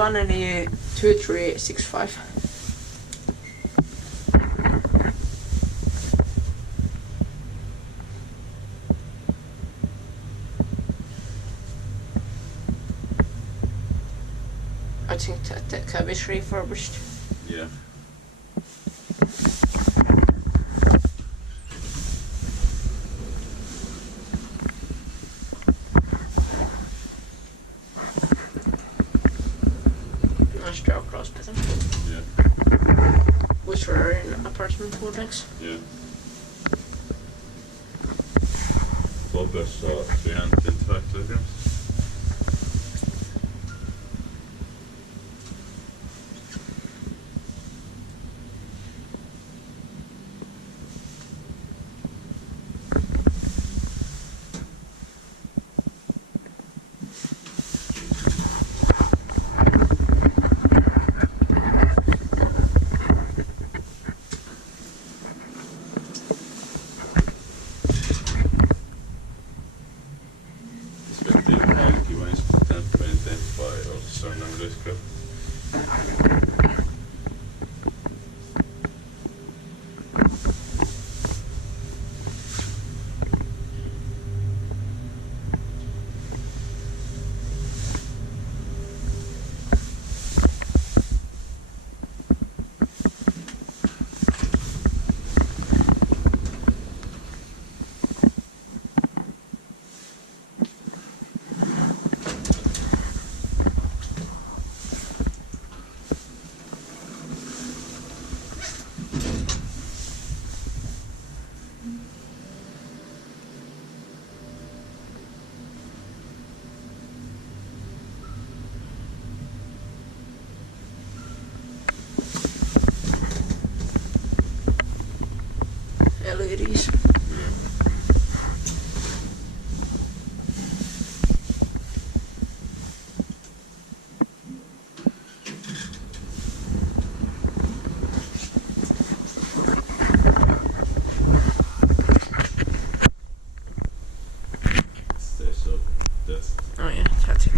1 any 2365. I think that cab is refurbished. Yeah. Nice draw cross pattern. Yeah. Which were in apartment complex. Yeah. Lopes saa 352 grams. Kiwa Inspecta maintained by Otis and Disco. LEDs.